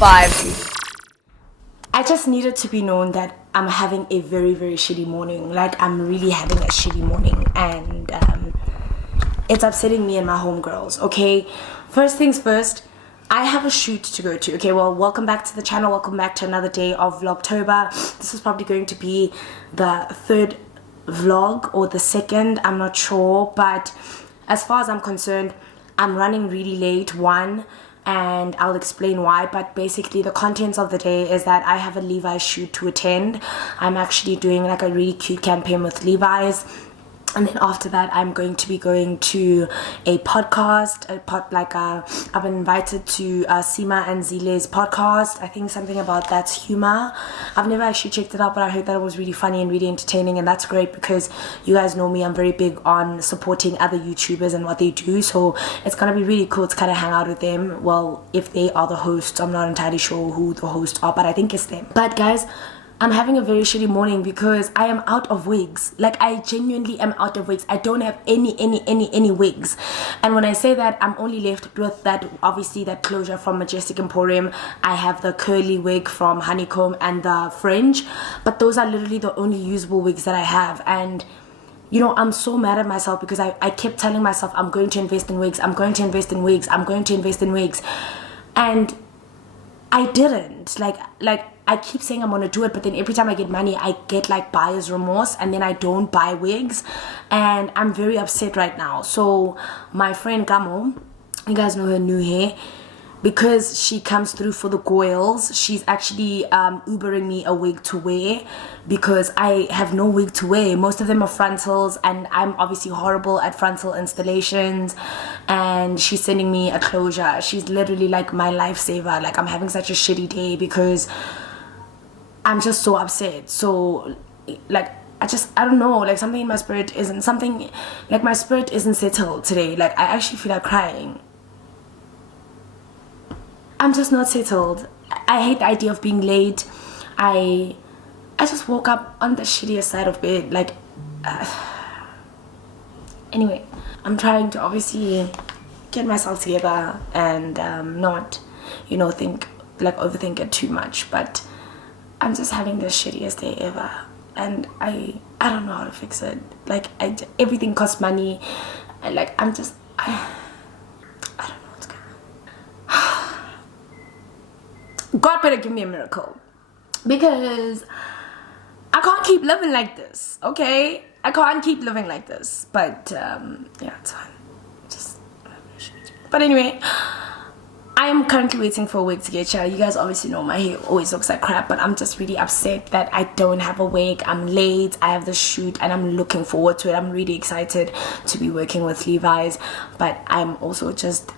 5. I just needed to be known that I'm having a very, very shitty morning. Like, I'm really having a shitty morning, and it's upsetting me and my homegirls, okay? First things first, I have a shoot to go to, okay? Well, welcome back to the channel. Welcome back to another day of Vlogtober. This is probably going to be the third vlog or the second, I'm not sure. But as far as I'm concerned, I'm running really late, one, and I'll explain why. But basically the contents of the day is that I have a Levi shoot to attend. I'm actually doing like a really cute campaign with Levi's, and then after that I'm going to be going to a podcast, I've been invited to Sima and Zile's podcast. I think something about That's Humor. I've never actually checked it out, but I heard that it was really funny and really entertaining, and that's great because you guys know me, I'm very big on supporting other YouTubers and what they do, so it's gonna be really cool to kind of hang out with them. Well, if they are the hosts, I'm not entirely sure who the hosts are, but I think it's them. But guys, I'm having a very shitty morning because I am out of wigs. Like, I genuinely am out of wigs. I don't have any wigs. And when I say that, I'm only left with that, obviously, that closure from Majestic Emporium. I have the curly wig from Honeycomb and the fringe, but those are literally the only usable wigs that I have. And you know, I'm so mad at myself because I kept telling myself I'm going to invest in wigs, I'm going to invest in wigs, I'm going to invest in wigs, and I didn't. Like I keep saying I'm gonna do it, but then every time I get money I get like buyer's remorse, and then I don't buy wigs, and I'm very upset right now. So my friend Gamo, you guys know her, New Hair, because she comes through for the goils, she's actually Ubering me a wig to wear because I have no wig to wear. Most of them are frontals, and I'm obviously horrible at frontal installations, and she's sending me a closure. She's literally like my lifesaver. Like, I'm having such a shitty day because I'm just so upset. So like, I don't know, like something in my spirit isn't my spirit isn't settled today. Like, I actually feel like crying. I'm just not settled. I hate the idea of being late. I just woke up on the shittiest side of bed. Like, anyway, I'm trying to obviously get myself together and not, you know, overthink it too much. But I'm just having the shittiest day ever, and I don't know how to fix it. Like, everything costs money. I don't know what's going on. God better give me a miracle, because I can't keep living like this, okay? I can't keep living like this. But yeah, it's fine. But anyway, I am currently waiting for a wig to get here. You guys obviously know my hair always looks like crap, but I'm just really upset that I don't have a wig. I'm late. I have the shoot and I'm looking forward to it. I'm really excited to be working with Levi's, but I'm also just,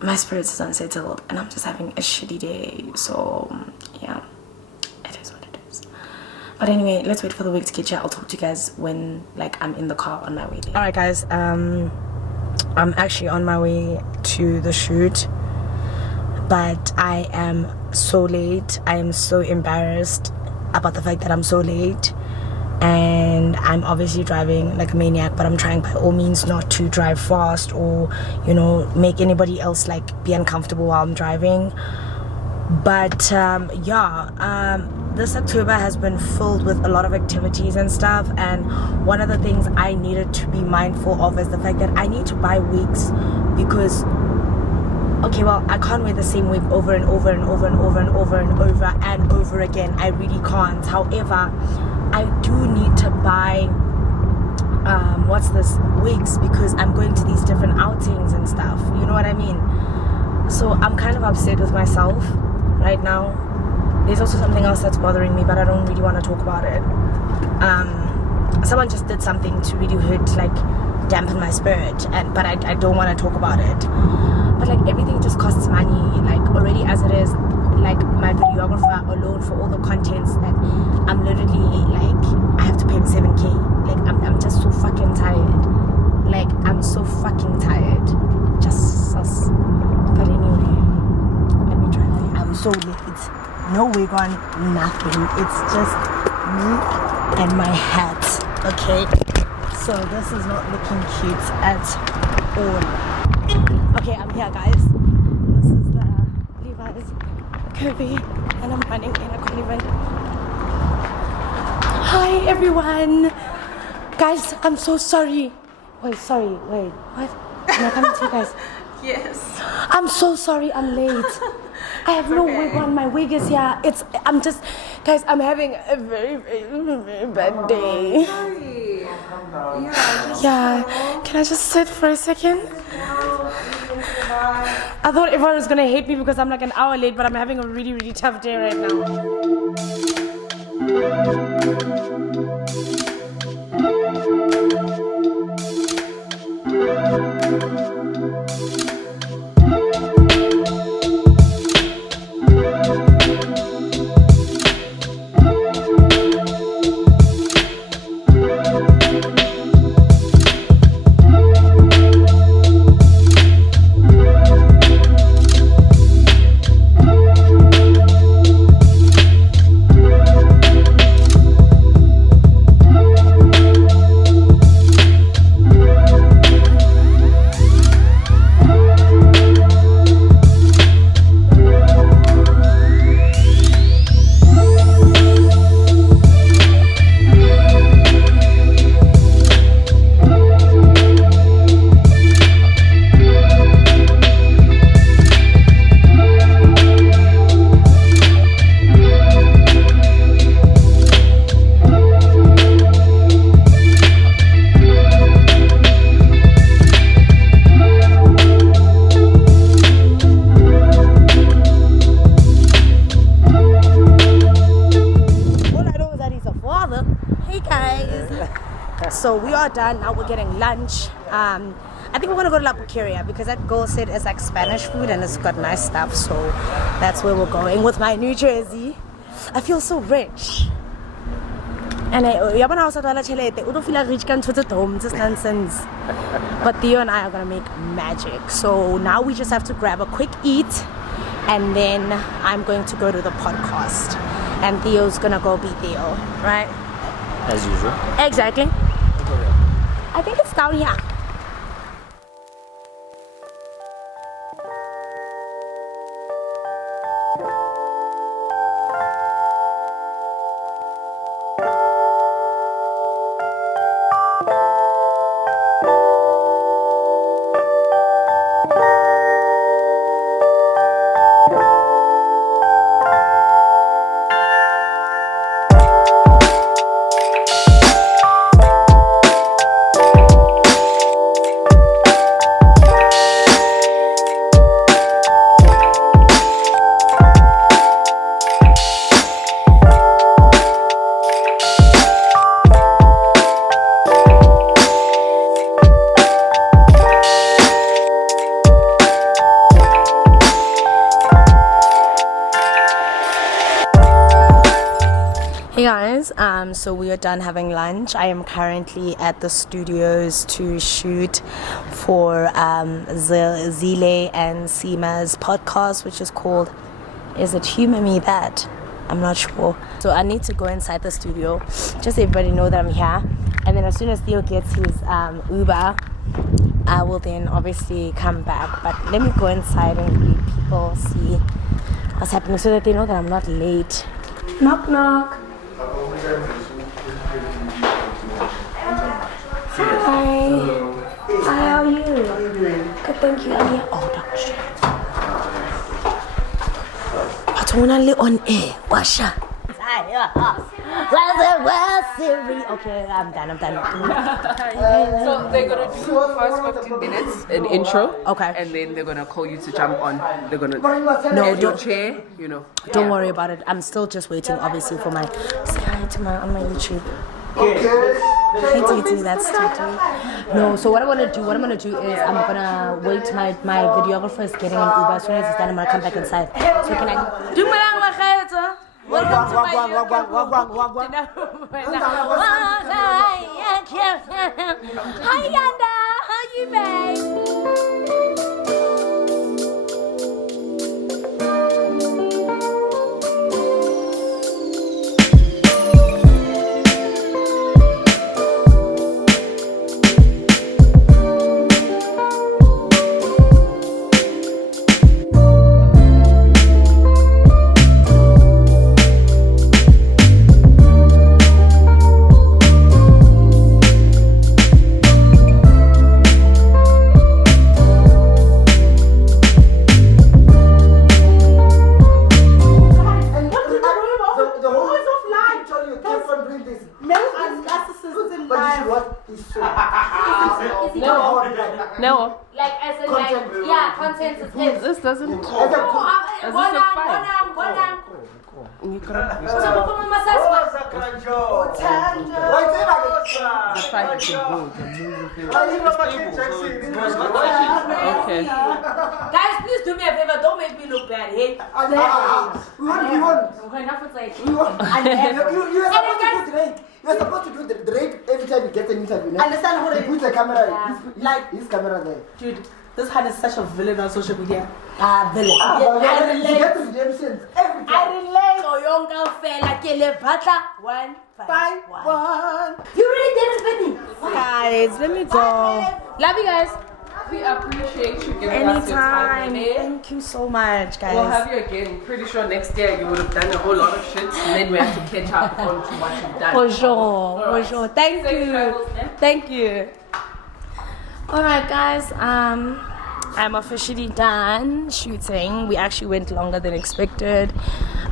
my spirit is unsettled and I'm just having a shitty day. So yeah, it is what it is. But anyway, let's wait for the wig to get here. I'll talk to you guys when I'm in the car on my way there. Alright guys, I'm actually on my way to the shoot, but I am so late. I am so embarrassed about the fact that I'm so late, and I'm obviously driving like a maniac, but I'm trying by all means not to drive fast or, you know, make anybody else be uncomfortable while I'm driving. But yeah, this October has been filled with a lot of activities and stuff, and one of the things I needed to be mindful of is the fact that I need to buy wigs, because okay, well, I can't wear the same wig over and over and over and over and over and over and over again. I really can't. However, I do need to buy wigs, because I'm going to these different outings and stuff, you know what I mean? So I'm kind of upset with myself right now. There's also something else that's bothering me, but I don't really want to talk about it. Someone just did something to really hurt, dampen my spirit, but I don't want to talk about it. But everything just costs money. Already as it is, my videographer alone, for all the contents that I'm literally I have to pay him 7K. I'm just so fucking tired. I'm so fucking tired. Just sus. But anyway, let me try. I'm so late. No wig on, nothing. It's just me and my hat, okay? So this is not looking cute at all. Okay, I'm here, guys. This is the heavy and I'm running and I can't even. Hi everyone. Guys, I'm so sorry. Wait, what? Can I come to you guys? Yes. I'm so sorry I'm late. I have no wig on. My wig is here. Guys, I'm having a very, very, very bad day. Sorry. Yeah. Can I just sit for a second? I thought everyone was gonna hate me because I'm like an hour late, but I'm having a really, really tough day right now. So we are done. Now we're getting lunch. I think we're gonna go to La Puqueria because that girl said it's like Spanish food and it's got nice stuff. So that's where we're going with my New Jersey. I feel so rich. And I don't feel like rich can to the dome. It's nonsense. But Theo and I are gonna make magic. So now we just have to grab a quick eat, and then I'm going to go to the podcast, and Theo's gonna go be Theo, right? As usual. Exactly. I think it's down here. Hey guys, so we are done having lunch. I am currently at the studios to shoot for Zile and Seema's podcast, which is called Is It Humor Me That? I'm not sure. So I need to go inside the studio, just so everybody know that I'm here. And then as soon as Theo gets his Uber, I will then obviously come back. But let me go inside and let people see what's happening so that they know that I'm not late. Knock knock. Hi. Hi, how are you? Good, thank you. Oh, that's but only on air. Washa. Okay, I'm done. So they're gonna do the first 15 minutes, an intro. Okay. And then they're gonna call you to jump on. They're gonna No, your chair, you know. Don't worry about it. I'm still just waiting, obviously, for my say hi to my on my YouTube. Hi Titi, that's Titi. No, so what I'm gonna do is I'm gonna wait. My videographer is getting an Uber. As soon as he's done, I'm gonna come back inside. So can I do my welcome to my Hi Yanda, how you babe? Okay. Guys, please do me a favor. Don't make me look bad. Hey, You're supposed to do the Drake every time you get an interview. Understand how they put the camera? Like his camera there. Dude, this hand is such a villain on social media. villain. I relate. I relate. So young girl fell like a butler. 1 5 1. You really did it, Benny. Guys, let me go. Love you guys. We appreciate you giving us your time. Anytime. Thank you so much, guys. We'll have you again. Pretty sure next year you would have done a whole lot of shit, and then we have to catch up on to what you've done. For sure, All right. for sure. Thank Safe you. travels, man. Thank you. Alright guys, I'm officially done shooting. We actually went longer than expected.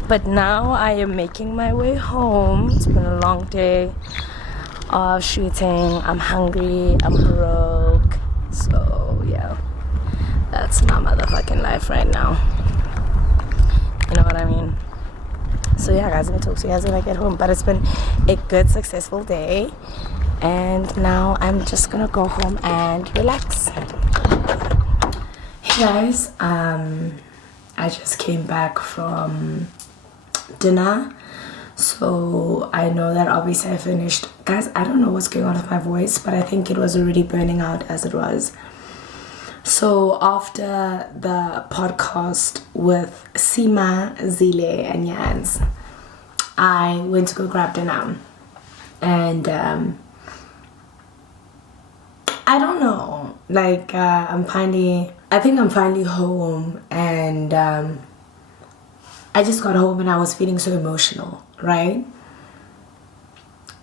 But now I am making my way home. It's been a long day of shooting. I'm hungry, I'm broke. So yeah, that's my motherfucking life right now. You know what I mean? So yeah guys, I'll talk to you guys when I get home. But it's been a good, successful day. And now I'm just gonna go home and relax. Hey guys, I just came back from dinner. So I know that obviously I finished. Guys, I don't know what's going on with my voice, but I think it was already burning out as it was. So after the podcast with Sima, Zile and Jans, I went to go grab dinner. And I don't know, like I think I'm finally home, and I just got home and I was feeling so emotional, right?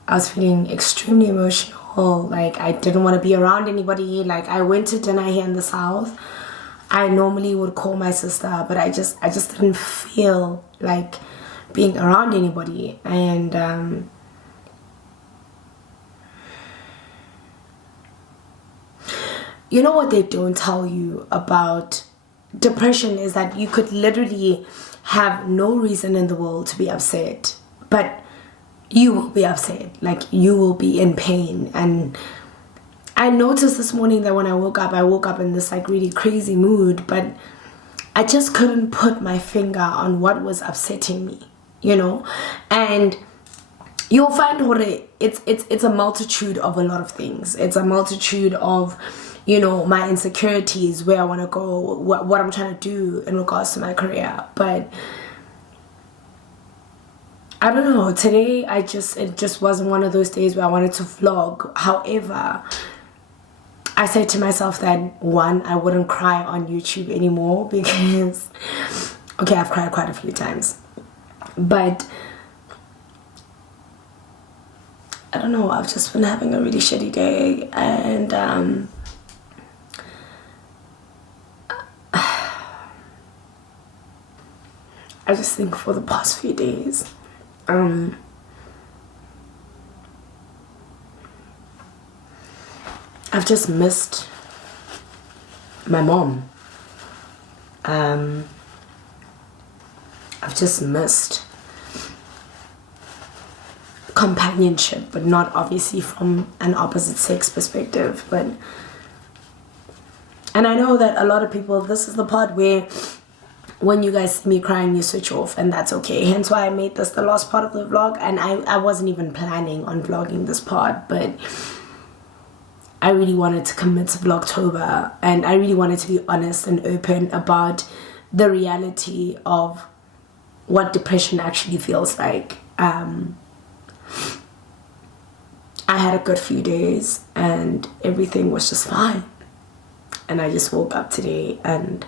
I was feeling extremely emotional, like I didn't want to be around anybody. Like I went to dinner here in the south. I normally would call my sister, but I just didn't feel like being around anybody. And you know what they don't tell you about depression is that you could literally have no reason in the world to be upset, but you will be upset, like you will be in pain. And I noticed this morning that when I woke up in this like really crazy mood, but I just couldn't put my finger on what was upsetting me, you know. And you'll find it's a multitude of a lot of things. It's a multitude of, you know, my insecurities, where I want to go, what I'm trying to do in regards to my career. But I don't know, today it just wasn't one of those days where I wanted to vlog. However, I said to myself that one, I wouldn't cry on YouTube anymore because, okay, I've cried quite a few times, but I don't know, I've just been having a really shitty day. And I just think for the past few days, I've just missed my mom. I've just missed companionship, but not obviously from an opposite sex perspective. But, and I know that a lot of people, this is the part where when you guys see me crying, you switch off, and that's okay. Hence why I made this the last part of the vlog. And I wasn't even planning on vlogging this part, but I really wanted to commit to Vlogtober, and I really wanted to be honest and open about the reality of what depression actually feels like. I had a good few days and everything was just fine, and I just woke up today and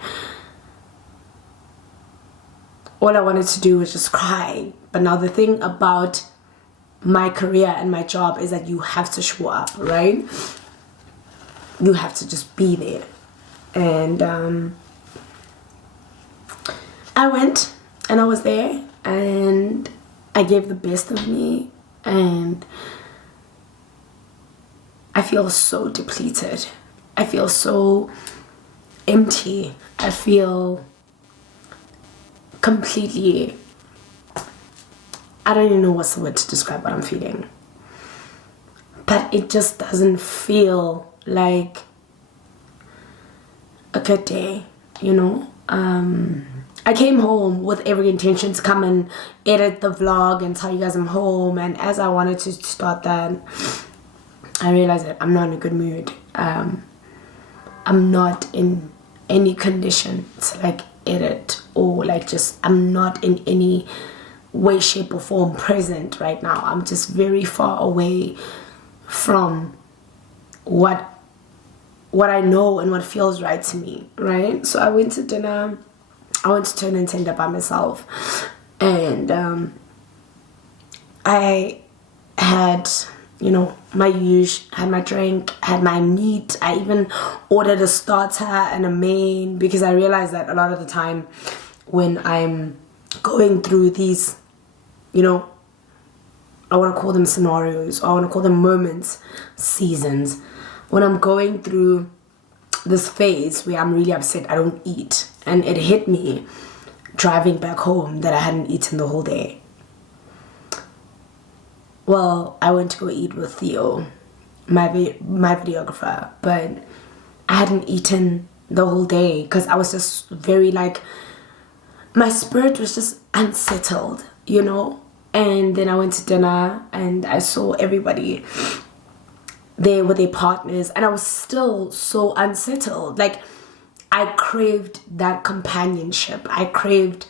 all I wanted to do was just cry. But now the thing about my career and my job is that you have to show up, right? You have to just be there. And I went and I was there and I gave the best of me, and I feel so depleted. I feel so empty. I feel completely, I don't even know what's the word to describe what I'm feeling. But it just doesn't feel like a good day, you know. I came home with every intention to come and edit the vlog and tell you guys I'm home, and as I wanted to start that, I realized that I'm not in a good mood. I'm not in any condition to like edit, or like just, I'm not in any way, shape or form present right now. I'm just very far away from what I know and what feels right to me, right? So I went to dinner, I went to Turn and Tender by myself, and I had, you know, my usual, had my drink, had my meat. I even ordered a starter and a main, because I realized that a lot of the time when I'm going through these, you know, I want to call them scenarios, or I want to call them moments, seasons, when I'm going through this phase where I'm really upset, I don't eat. And it hit me driving back home that I hadn't eaten the whole day. Well, I went to go eat with Theo, my videographer, but I hadn't eaten the whole day because I was just very like, my spirit was just unsettled, you know. And then I went to dinner and I saw everybody there with their partners, and I was still so unsettled. Like, I craved that companionship. I craved,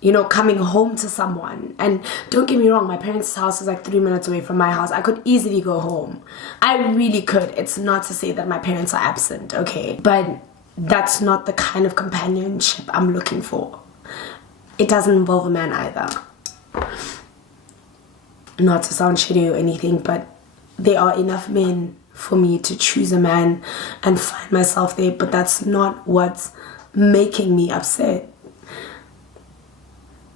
you know, coming home to someone. And don't get me wrong, my parents' house is like 3 minutes away from my house. I could easily go home. I really could. It's not to say that my parents are absent, okay? But that's not the kind of companionship I'm looking for. It doesn't involve a man either. Not to sound shitty or anything, but there are enough men for me to choose a man and find myself there, but that's not what's making me upset.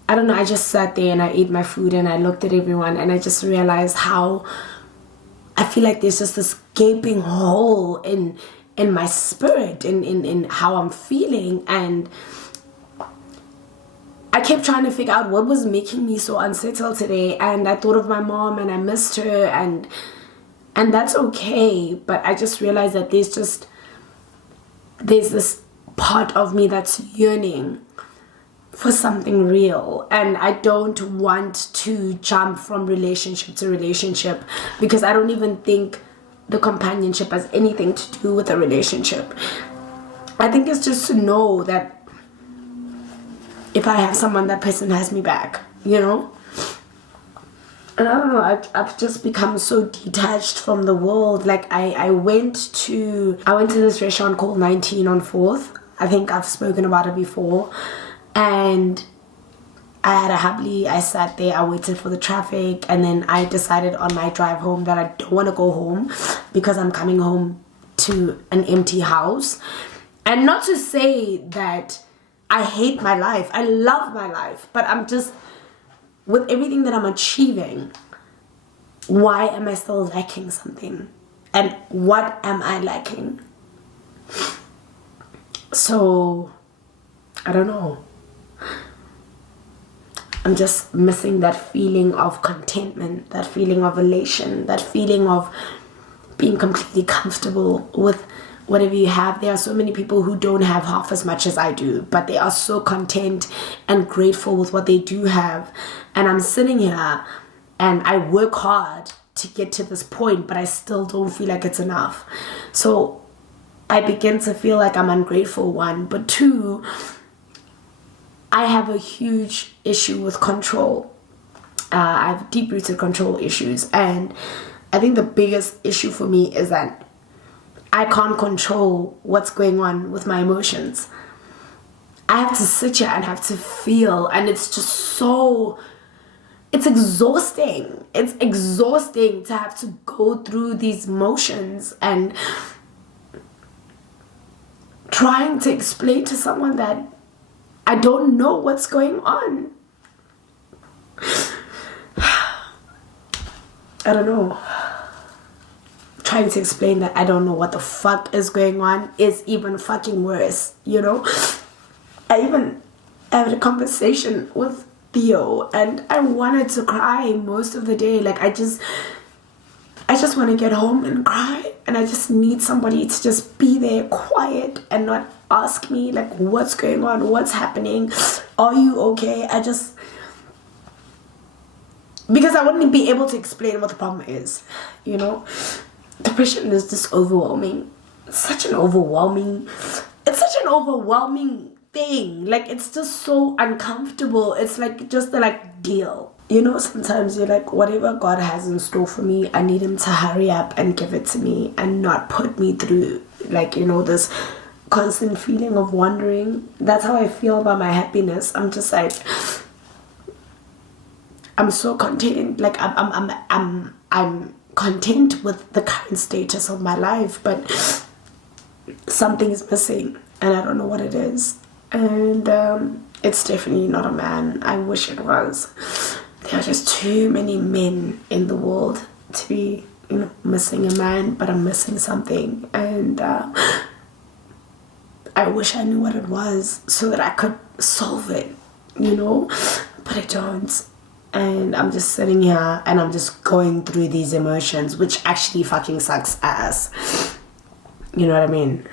I don't know, I just sat there and I ate my food and I looked at everyone and I just realized how I feel like there's just this gaping hole in my spirit, in how I'm feeling. And I kept trying to figure out what was making me so unsettled today, and I thought of my mom and I missed her, and that's okay. But I just realized that there's this part of me that's yearning for something real, and I don't want to jump from relationship to relationship, because I don't even think the companionship has anything to do with a relationship. I think it's just to know that if I have someone, that person has me back, you know? And I don't know, I've just become so detached from the world. Like, I went to this restaurant called 19 on 4th. I think I've spoken about it before. And I had a hubbly, I sat there, I waited for the traffic, and then I decided on my drive home that I don't want to go home because I'm coming home to an empty house. And not to say that I hate my life, I love my life, but I'm just, with everything that I'm achieving, why am I still lacking something? And what am I lacking? So, I don't know. I'm just missing that feeling of contentment, that feeling of elation, that feeling of being completely comfortable with whatever you have. There are so many people who don't have half as much as I do, but they are so content and grateful with what they do have. And I'm sitting here and I work hard to get to this point, but I still don't feel like it's enough. So I begin to feel like I'm ungrateful, one, but two, I have a huge issue with control. I have deep-rooted control issues, and I think the biggest issue for me is that I can't control what's going on with my emotions. I have to sit here and have to feel, and it's just so, it's exhausting. It's exhausting to have to go through these motions and trying to explain to someone that I don't know what's going on. I don't know. Trying to explain that I don't know what the fuck is going on is even fucking worse, you know? I having a conversation with Theo, and I wanted to cry most of the day. Like I just want to get home and cry, and I just need somebody to just be there quiet and not ask me like what's going on, what's happening, are you okay? Because I wouldn't be able to explain what the problem is, you know. Depression is just overwhelming. It's such an overwhelming thing. Like it's just so uncomfortable. It's like just the like deal. You know, sometimes you're like, whatever God has in store for me, I need him to hurry up and give it to me and not put me through like, you know, this constant feeling of wondering. That's how I feel about my happiness. I'm just like, I'm so content. Like I'm content with the current status of my life, but something is missing and I don't know what it is. And it's definitely not a man. I wish it was. There are just too many men in the world to be, you know, missing a man, but I'm missing something. And I wish I knew what it was so that I could solve it, you know, but I don't. And I'm just sitting here and I'm just going through these emotions, which actually fucking sucks ass. You know what I mean?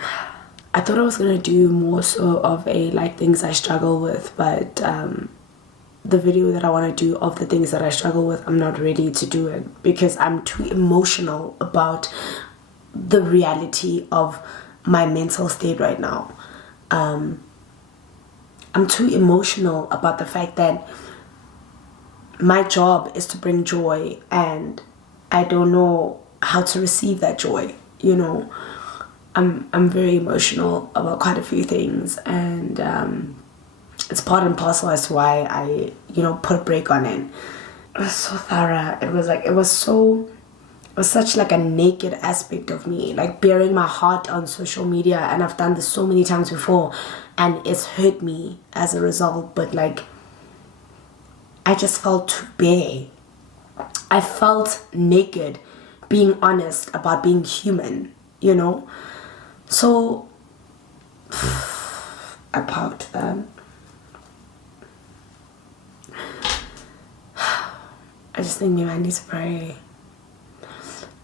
I thought I was gonna do more so of a like things I struggle with, but the video that I want to do of the things that I struggle with, I'm not ready to do it because I'm too emotional about the reality of my mental state right now. I'm too emotional about the fact that my job is to bring joy and I don't know how to receive that joy, you know. I'm very emotional about quite a few things, and it's part and parcel as to why I, you know, put a break on it. It was so thorough. It was such like a naked aspect of me, like bearing my heart on social media, and I've done this so many times before and it's hurt me as a result, but like I just felt too bare. I felt naked, being honest about being human, you know. So I parked then. I just think maybe I need to pray.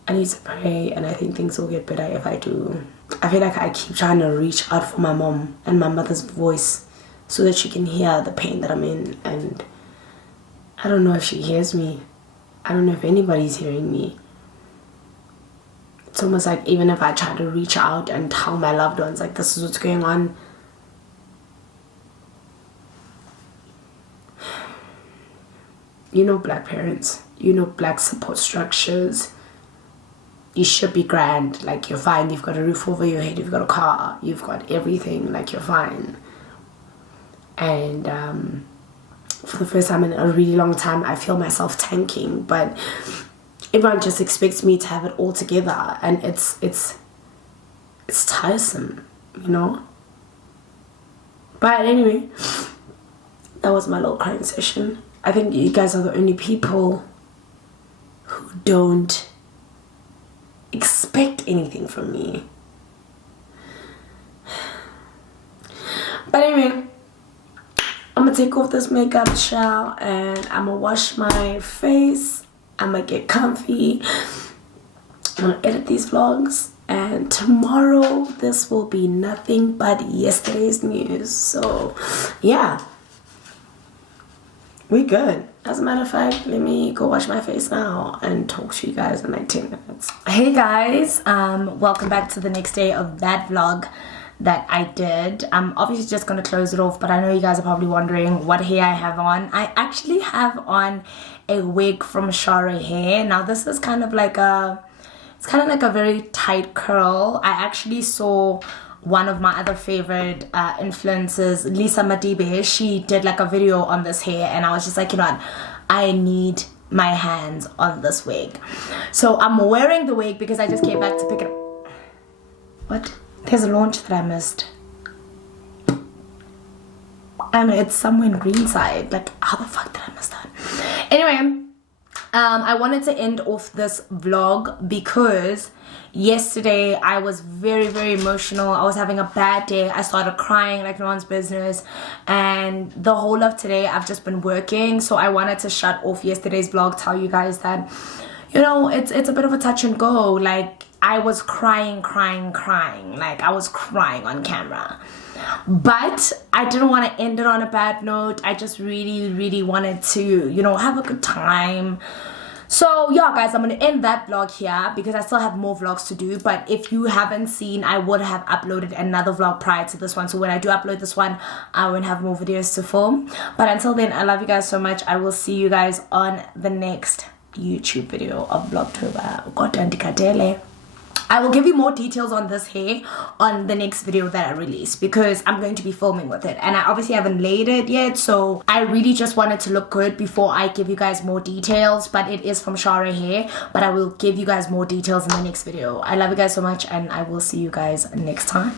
I need to pray, and I think things will get better if I do. I feel like I keep trying to reach out for my mom and my mother's voice so that she can hear the pain that I'm in, and I don't know if she hears me. I don't know if anybody's hearing me. It's almost like even if I try to reach out and tell my loved ones like this is what's going on, you know, black parents, you know, black support structures, you should be grand, like you're fine, you've got a roof over your head, you've got a car, you've got everything, like you're fine. And for the first time in a really long time, I feel myself tanking, but everyone just expects me to have it all together, and it's tiresome, you know. But anyway, that was my little crying session. I think you guys are the only people who don't expect anything from me. But anyway, I'm gonna take off this makeup shower and I'm gonna wash my face. I'm gonna get comfy. I'm gonna edit these vlogs, and tomorrow this will be nothing but yesterday's news. So yeah, we good. As a matter of fact, let me go wash my face now and talk to you guys in like 10 minutes. Hey guys, welcome back to the next day of that vlog that I did. I'm obviously just gonna close it off, but I know you guys are probably wondering what hair I have on. I actually have on a wig from Shara Hair. Now this is kind of like a, it's kind of like a very tight curl. I actually saw one of my other favorite influencers, Lisa Madibe, she did like a video on this hair, and I was just like, you know what, I need my hands on this wig. So I'm wearing the wig because I just came back to pick it up. What? There's a launch that I missed. I mean, it's somewhere in Greenside. Like, how the fuck did I miss that? Anyway, I wanted to end off this vlog because yesterday I was very, very emotional. I was having a bad day. I started crying like no one's business, and the whole of today I've just been working. So I wanted to shut off yesterday's vlog, tell you guys that, you know, it's a bit of a touch and go. Like, I was crying. Like, I was crying on camera. But I didn't want to end it on a bad note. I just really wanted to, you know, have a good time. So yeah, guys, I'm going to end that vlog here because I still have more vlogs to do. But if you haven't seen, I would have uploaded another vlog prior to this one. So when I do upload this one, I won't have more videos to film. But until then, I love you guys so much. I will see you guys on the next YouTube video of Vlogtober. I will give you more details on this hair on the next video that I release because I'm going to be filming with it, and I obviously haven't laid it yet, so I really just wanted to look good before I give you guys more details. But it is from Shara Hair, but I will give you guys more details in the next video. I love you guys so much, and I will see you guys next time.